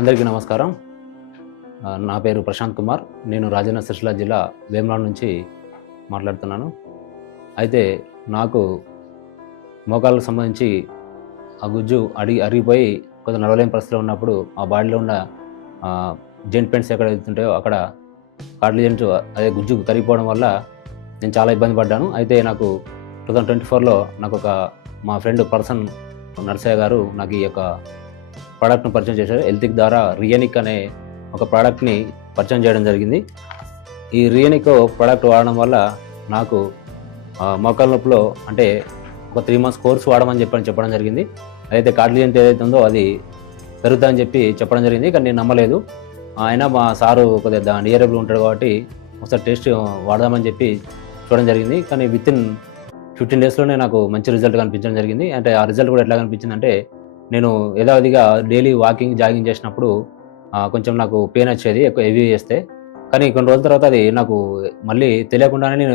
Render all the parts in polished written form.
అందరికీ నమస్కారం. నా పేరు ప్రశాంత్ కుమార్. నేను రాజన్న సిరిసిల్ల జిల్లా వేములవాడ నుంచి మాట్లాడుతున్నాను. అయితే నాకు మోకాళ్ళకు సంబంధించి ఆ గుజ్జు అరిగిపోయి కొంచెం నడవలేని పరిస్థితిలో ఉన్నప్పుడు ఆ బాడీలో ఉన్న జెంట్ పెయింట్స్ ఎక్కడ వెళ్తుంటాయో అక్కడ కార్టిలేజెంట్ అదే గుజ్జు కరిగిపోవడం వల్ల నేను చాలా ఇబ్బంది పడ్డాను. అయితే నాకు 2024లో నాకు మా ఫ్రెండ్ పర్సన్ నర్సయ్య గారు నాకు ఈ యొక్క ప్రోడక్ట్ను పరిచయం చేశారు. హెల్తిక్ ద్వారా రియనిక్ అనే ఒక ప్రోడక్ట్ని పరిచయం చేయడం జరిగింది. ఈ రియనిక్ ప్రోడక్ట్ వాడడం వల్ల నాకు మోకాళ్ళ నొప్పిలో అంటే ఒక 3 months కోర్స్ వాడమని చెప్పడం జరిగింది. అయితే కార్టిలేజెంట్ ఏదైతే ఉందో అది పెరుగుతుందని చెప్పడం జరిగింది. కానీ నేను నమ్మలేదు. అయినా మా సారు కొద్దిగా నియరబుల్ ఉంటాడు కాబట్టి ఒకసారి టేస్ట్ వాడదామని చెప్పి చూడడం జరిగింది. కానీ వితిన్ 15 daysలోనే నాకు మంచి రిజల్ట్ కనిపించడం జరిగింది. అంటే ఆ రిజల్ట్ కూడా ఎట్లా కనిపించింది అంటే, నేను యథావిధిగా డైలీ జాగింగ్ చేసినప్పుడు కొంచెం నాకు పెయిన్ వచ్చేది ఎక్కువ హెవీ చేస్తే. కానీ కొన్ని రోజుల తర్వాత అది నాకు మళ్ళీ తెలియకుండానే నేను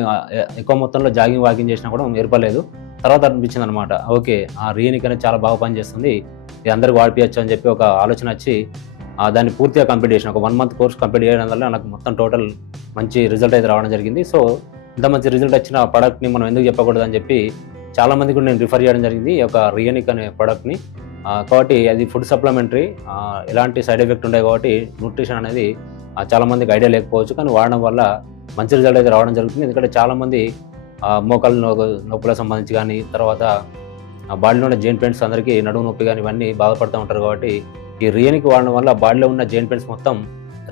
ఎక్కువ మొత్తంలో వాకింగ్ చేసినా కూడా ఏర్పడలేదు. తర్వాత అనిపించింది అనమాట, ఓకే ఆ రియనిక్ అనేది చాలా బాగా పనిచేస్తుంది, ఇది అందరికి వాడిపించచ్చు అని చెప్పి ఒక ఆలోచన వచ్చి దాన్ని పూర్తిగా కంప్లీట్ చేసిన. ఒక 1 month కోర్స్ కంప్లీట్ చేయడం వల్ల నాకు మొత్తం టోటల్ మంచి రిజల్ట్ అయితే రావడం జరిగింది. సో ఇంత మంచి రిజల్ట్ వచ్చిన ప్రోడక్ట్ని మనం ఎందుకు చెప్పకూడదు అని చెప్పి చాలామంది కూడా నేను రిఫర్ చేయడం జరిగింది ఈ యొక్క రియనిక్ అనే ప్రోడక్ట్ని. కాబట్టి అది ఫుడ్ సప్లిమెంటరీ, ఎలాంటి సైడ్ ఎఫెక్ట్ ఉంటాయి కాబట్టి న్యూట్రిషన్ అనేది చాలామందికి ఐడియా లేకపోవచ్చు. కానీ వాడడం వల్ల మంచి రిజల్ట్ అయితే రావడం జరుగుతుంది. ఎందుకంటే చాలామంది మోకాళ్ళ నొప్పులకు సంబంధించి కానీ, తర్వాత బాడీలో ఉన్న జెయింట్ పెయింట్స్ అందరికీ నడుము నొప్పి కానీ ఇవన్నీ బాధపడుతూ ఉంటారు. కాబట్టి ఈ రియనిక్ వాడడం వల్ల బాడీలో ఉన్న జెయింట్ పెయింట్స్ మొత్తం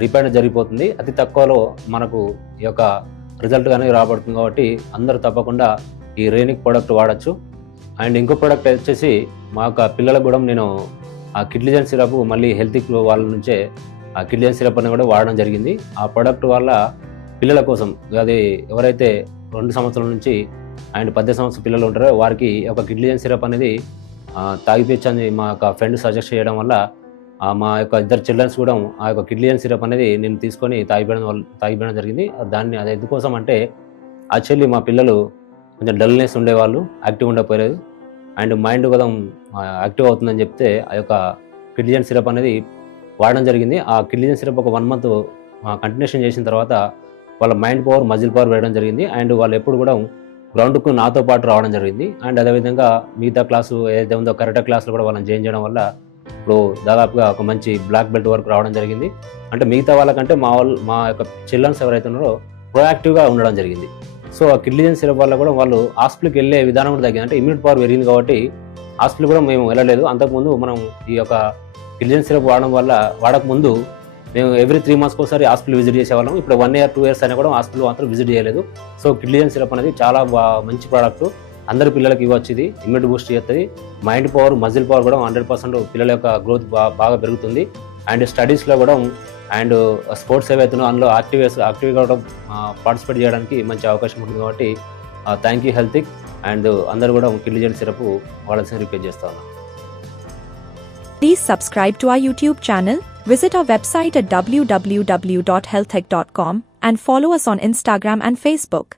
రిపేర్ జరిగిపోతుంది. అతి తక్కువలో మనకు ఈ యొక్క రిజల్ట్ అనేది రాబడుతుంది. కాబట్టి అందరూ తప్పకుండా ఈ రియనిక్ ప్రోడక్ట్ వాడచ్చు. అండ్ ఇంకో ప్రోడక్ట్ వచ్చేసి మా యొక్క పిల్లలకు కూడా నేను ఆ కిడ్లీజన్ సిరప్ మళ్ళీ హెల్తిక్ వాళ్ళ నుంచే ఆ కిడ్లీజన్ సిరప్ అని కూడా వాడడం జరిగింది. ఆ ప్రోడక్ట్ వల్ల పిల్లల కోసం, అది ఎవరైతే 2 సంవత్సరాల నుంచి అండ్ 18 సంవత్సరాల పిల్లలు ఉంటారో వారికి ఒక కిడ్లీజన్ సిరప్ అనేది తాగిపించని మా యొక్క ఫ్రెండ్ సజెస్ట్ చేయడం వల్ల మా యొక్క 2 చిల్డ్రన్స్ కూడా ఆ యొక్క కిడ్లీజన్ సిరప్ అనేది నేను తీసుకొని తాగిపోయడం జరిగింది. అది ఎందుకోసం అంటే యాక్చువల్లీ మా పిల్లలు కొంచెం డల్నెస్ ఉండేవాళ్ళు, యాక్టివ్ ఉండకపోలేదు. అండ్ మైండ్ కూడా యాక్టివ్ అవుతుందని చెప్తే ఆ యొక్క కిడ్లీజన్ సిరప్ అనేది వాడడం జరిగింది. ఆ కిడ్లీజన్ సిరప్ ఒక 1 month కంటిన్యూషన్ చేసిన తర్వాత వాళ్ళ మైండ్ పవర్, మజిల్ పవర్ పెరగడం జరిగింది. అండ్ వాళ్ళు ఎప్పుడు కూడా గ్రౌండ్కు నాతో పాటు రావడం జరిగింది. అండ్ అదేవిధంగా మిగతా క్లాసు ఏదైతే ఉందో కరాటే క్లాసులు కూడా వాళ్ళని జాయిన్ చేయడం వల్ల ఇప్పుడు దాదాపుగా ఒక మంచి బ్లాక్ బెల్ట్ వరకు రావడం జరిగింది. అంటే మిగతా వాళ్ళకంటే మా యొక్క చిల్డ్రన్స్ ఎవరైతే ఉన్నారో ప్రొయాక్టివ్గా ఉండడం జరిగింది. సో ఆ కిడ్లీజన్ సిరప్ వల్ల కూడా వాళ్ళు హాస్పిటల్కి వెళ్ళే విధానం కూడా తగ్గింది. అంటే ఇమ్యూనిటీ పవర్ పెరిగింది కాబట్టి హాస్పిటల్ కూడా మేము వెళ్ళలేదు. అంతకుముందు మనం ఈ యొక్క కిడ్లీజన్ సిరప్ వాడకముందు మేము ఎవ్రీ 3 months ఒకసారి హాస్పిటల్ విజిట్ చేసేవాళ్ళం. ఇప్పుడు 1 year 2 years అయినా కూడా హాస్పిటల్ మాత్రం విజిట్ చేయలేదు. సో కిడ్లీజన్ సిరప్ అనేది చాలా మంచి ప్రోడక్ట్, అందరి పిల్లలకి ఇవ్వచ్చు. ఇది ఇమ్యూనిటీ బూస్ట్ చేస్తుంది. మైండ్ పవర్, మజిల్ పవర్ కూడా 100% పిల్లల యొక్క గ్రోత్ బాగా పెరుగుతుంది. అండ్ స్టడీస్లో కూడా అండ్ స్పోర్ట్స్ ఏవైతున్నాయో అందులో యాక్టివ్గా కూడా పార్టిసిపేట్ చేయడానికి మంచి అవకాశం ఉంటుంది. కాబట్టి థ్యాంక్ యూ హెల్తిక్. అండ్ అందరూ కూడా కిడ్లీజన్ సిరప్ వాడాల్సిన రిక్వెస్ట్ చేస్తా ఉన్నాను. Please subscribe to our YouTube channel, visit our website at www.healthtech.com and follow us on Instagram and Facebook.